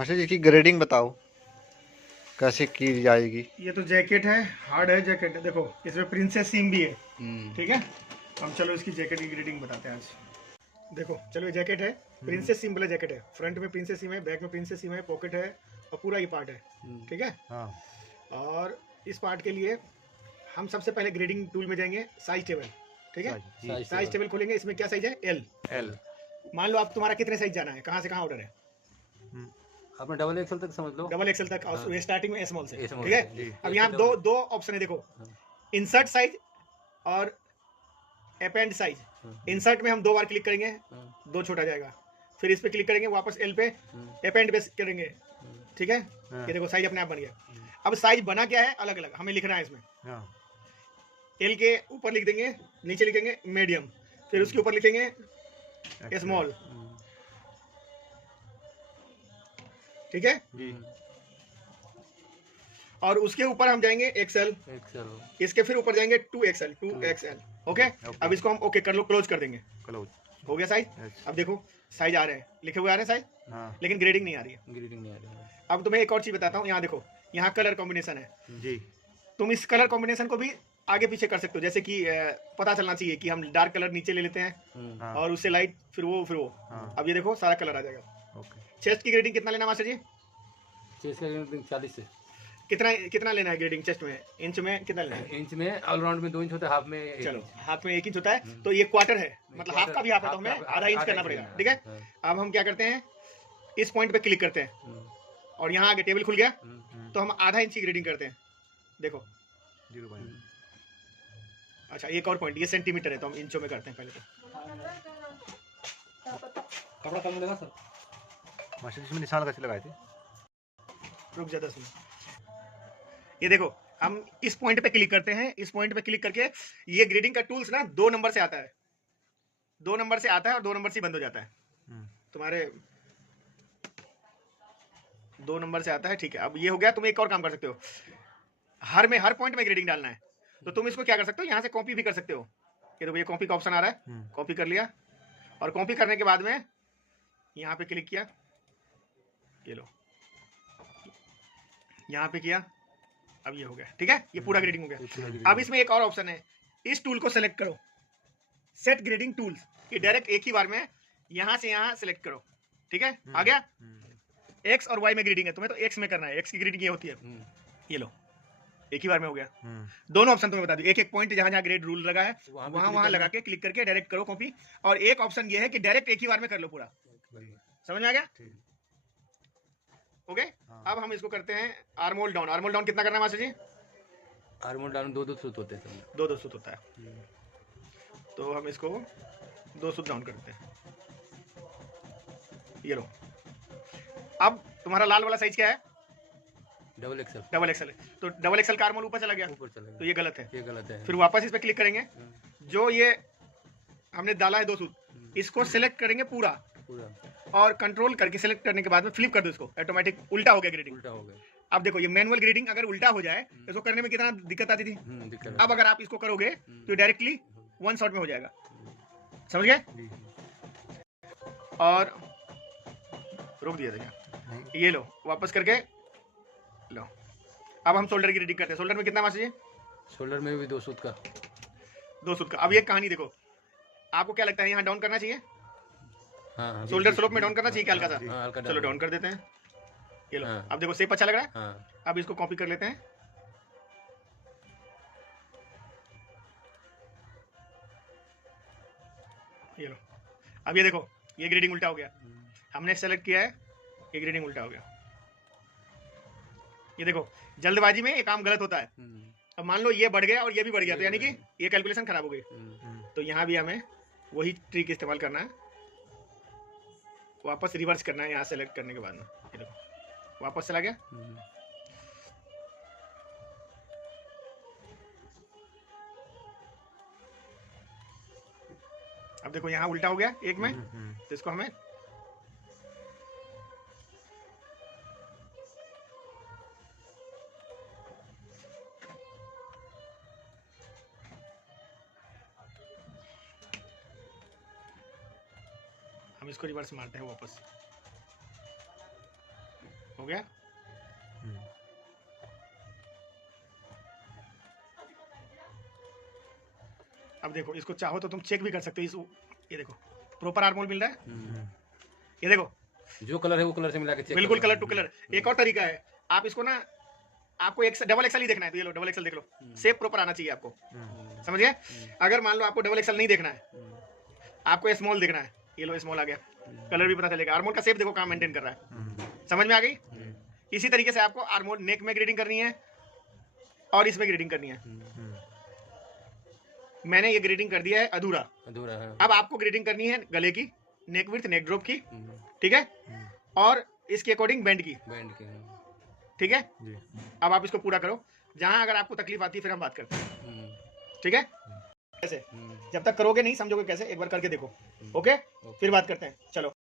Master जी की grading बताओ कैसे की जाएगी। ये तो जैकेट है, हार्ड है जैकेट। देखो इसमें प्रिंसेस सीम भी है। ठीक है, हम चलो इसकी जैकेट की ग्रेडिंग बताते हैं आज। देखो चलो, ये जैकेट है, प्रिंसेस सीम वाला जैकेट है। फ्रंट में प्रिंसेस सीम है, बैक में प्रिंसेस सीम है, पॉकेट है और पूरा ये पार्ट है। ठीक है। हाँ। और इस पार्ट के लिए हम सबसे पहले ग्रेडिंग टूल में जाएंगे, साइज टेबल। ठीक है, साइज टेबल खोलेंगे। इसमें क्या साइज है? एल। एल। मान लो आप, तुम्हारा कितने साइज जाना है, कहाँ से कहाँ ऑर्डर है? आपने डबल एक्सल तक समझ लो। डबल एक्सल तक। और स्टार्टिंग में स्मॉल से। स्मॉल ठीक है। से, जी। अब यहाँ दो दो ऑप्शन है, देखो, इंसर्ट साइज और अपेंड साइज। इंसर्ट में हम 2 बार क्लिक करेंगे, 2 छोटा जाएगा। फिर इस पे क्लिक करेंगे, वापस एल पे, अपेंड पे करेंगे। ठीक है, ये देखो साइज अपने आप बन गया। अब साइज बना क्या है, अलग अलग हमें लिखना है इसमें। एल के ऊपर लिख देंगे, नीचे लिखेंगे मीडियम, फिर उसके ऊपर लिखेंगे स्मॉल। ठीक है। और उसके ऊपर हम जाएंगे एक्सएल, इसके फिर ऊपर जाएंगे 2XL, 2XL। ओके। अब इसको हम ओके कर लो, क्लोज कर देंगे। क्लोज हो गया साइज। अब देखो साइज आ रहे हैं, लिखे हुए आ रहे हैं साइज, लेकिन ग्रेडिंग नहीं आ रही है। अब तुम्हें एक और चीज बताता हूँ, यहाँ देखो, यहाँ कलर कॉम्बिनेशन है जी। तुम इस कलर कॉम्बिनेशन को भी आगे पीछे कर सकते हो। जैसे कि पता चलना चाहिए कि हम डार्क कलर नीचे ले लेते हैं और उससे लाइट, फिर वो फिर वो। अब ये देखो सारा कलर आ जाएगा। चेस्ट की ग्रेडिंग कितना लेना मास्टर जी? चेस्ट का ग्रेडिंग 40 से। कितना कितना लेना है ग्रेडिंग चेस्ट में? इंच में कितना लेना है? इंच में ऑलराउंड में 2 इंच होता है, हाफ में 1 चलो, इंच। हाफ में 1 इंच होता है, तो ये क्वार्टर है, मतलब हाफ का भी हाफ है, तो हमें आधा इंच करना पड़ेगा। ठीक है। अब हम क्या करते हैं, इस पॉइंट पे क्लिक करते हैं और यहाँ आगे टेबल खुल गया, तो हम आधा इंच की ग्रेडिंग करते हैं। देखो 0.5। अच्छा, एक और पॉइंट, ये सेंटीमीटर है तो हम इंचों में करते हैं पहले। तो कपड़ा कम लगा सर। मास्टर जी इसमें निशान कैसे लगाए थे? रुक जा 10 मिनट। ये देखो, हम इस पॉइंट पे क्लिक करते हैं, इस पॉइंट पे क्लिक करके ये ग्रेडिंग का टूल्स ना 2 नंबर से आता है, 2 नंबर से आता है और 2 नंबर से बंद हो जाता है। तुम्हारे 2 नंबर से आता है। ठीक है, अब ये हो गया। तुम एक और काम कर सकते हो, हर पॉइंट में ग्रेडिंग डालना है, तो तुम इसको क्या कर सकते हो, यहाँ से कॉपी भी कर सकते हो। ये देखो, ये कॉपी का ऑप्शन आ रहा है, कॉपी कर लिया। और कॉपी करने के बाद में यहाँ पे क्लिक किया, ये लो, यहाँ पे किया, अब ये हो गया। ठीक है, ये पूरा ग्रेडिंग हो गया। अब इसमें एक और ऑप्शन है, इस टूल को सेलेक्ट करो, सेट ग्रेडिंग टूल्स। ये डायरेक्ट एक ही बार में यहाँ से यहाँ सेलेक्ट करो। ठीक है, आ गया। एक्स और वाई में ग्रेडिंग है, तुम्हें तो एक्स में करना है, एक्स की ग्रेडिंग ये होती है। ये लो, एक ही बार में हो गया। दोनों ऑप्शन तुम्हें बता दूं, एक एक पॉइंट जहां जहां ग्रेड रूल लगा है वहां लगा के क्लिक करके डायरेक्ट करो कॉपी। और एक ऑप्शन ये है कि डायरेक्ट एक ही बार में कर लो पूरा। समझ में आ गया? ओके। अब हम इसको करते हैं आर्मोल डाउन। आर्मोल डाउन कितना करना है मास्टर जी? आर्मोल डाउन 2 सूत होते हैं। 2 सूत होता है, तो हम इसको 2 सूत डाउन करते हैं। ये लो। अब तुम्हारा लाल वाला साइज क्या है? Double axle. डबल एक्सल है, तो डबल एक्सल का आर्मोल ऊपर चला गया, तो ये गलत है। ये गलत है। फिर वापस इस पे क्लिक करेंगे, जो ये हमने डाला है 2 सूत, इसको सिलेक्ट करेंगे पूरा, और कंट्रोल करके सिलेक्ट करने के बाद में फ्लिप कर दो इसको, ऑटोमेटिक उल्टा हो गया ग्रेडिंग। उल्टा हो गया। अब देखो, ये मैनुअल ग्रेडिंग अगर उल्टा हो जाए इसको करने में कितना दिक्कत आती थी। अब अगर आप इसको करोगे तो डायरेक्टली 1 शॉट में हो जाएगा। समझ गए? और रोक दिया था क्या? ये लो, वापस करके लो। अब हम शोल्डर की ग्रेडिंग करते हैं। शोल्डर में कितना मास्टर जी? शोल्डर में भी 2 सूत का। 2 सूत का। अब ये कहानी देखो, आपको क्या लगता है, यहाँ डाउन करना चाहिए? हाँ, शोल्डर स्लोप में डाउन करना चाहिए क्या हल्का सा? चलो डाउन कर देते हैं। ये लो। अब देखो शेप अच्छा लग रहा है। अब इसको कॉपी कर लेते हैं। ये लो। अब ये देखो, ये ग्रेडिंग उल्टा हो गया। हमने सेलेक्ट किया है, ये ग्रेडिंग उल्टा हो गया। ये देखो, जल्दबाजी में ये काम गलत होता है। अब मान लो ये बढ़ गया और ये भी बढ़ गया, तो यानी कि ये कैलकुलेशन खराब हो गई। तो यहाँ भी हमें वही ट्रिक इस्तेमाल करना है, वापस रिवर्स करना है यहाँ सेलेक्ट करने के बाद में। ये देखो वापस चला गया। अब देखो यहाँ उल्टा हो गया एक में, तो इसको हमें इसको रिवर्स मारते हैं वापस। हो गया। अब देखो इसको चाहो तो तुम चेक भी कर सकते हो, ये देखो प्रॉपर आर्मोल मिल रहा है, ये देखो जो कलर है वो कलर से मिला के चेक बिल्कुल कलर टू कलर। एक और तरीका है, आप इसको ना, आपको एक डबल एक्सल ही देखना है तो ये लो डबल एक्सल देख लो, शेप प्रॉपर आना चाहिए आपको, समझ गए। अगर मान लो आपको डबल एक्सल नहीं देखना है, आपको स्मॉल देखना है, ये लो स्मॉल आ गया, कलर भी पता चलेगा। आर्मोल का शेप देखो कहाँ मेंटेन कर रहा है, समझ में आ गई। इसी तरीके से आपको आर्मोल नेक में ग्रेडिंग करनी है और इसमें ग्रेडिंग करनी है। मैंने ये ग्रेडिंग कर दिया है अधूरा, अधूरा है। अब आपको ग्रेडिंग करनी है गले की, नेक विड्थ, नेक ड्रॉप की, ठीक है, और इसके अकॉर्डिंग बैंड की, बैंड के। ठीक है। अब आप इसको पूरा करो, जहां अगर आपको तकलीफ आती है फिर हम बात करते हैं, ठीक है। कैसे, जब तक करोगे नहीं समझोगे कैसे, एक बार करके देखो, ओके, फिर बात करते हैं, चलो।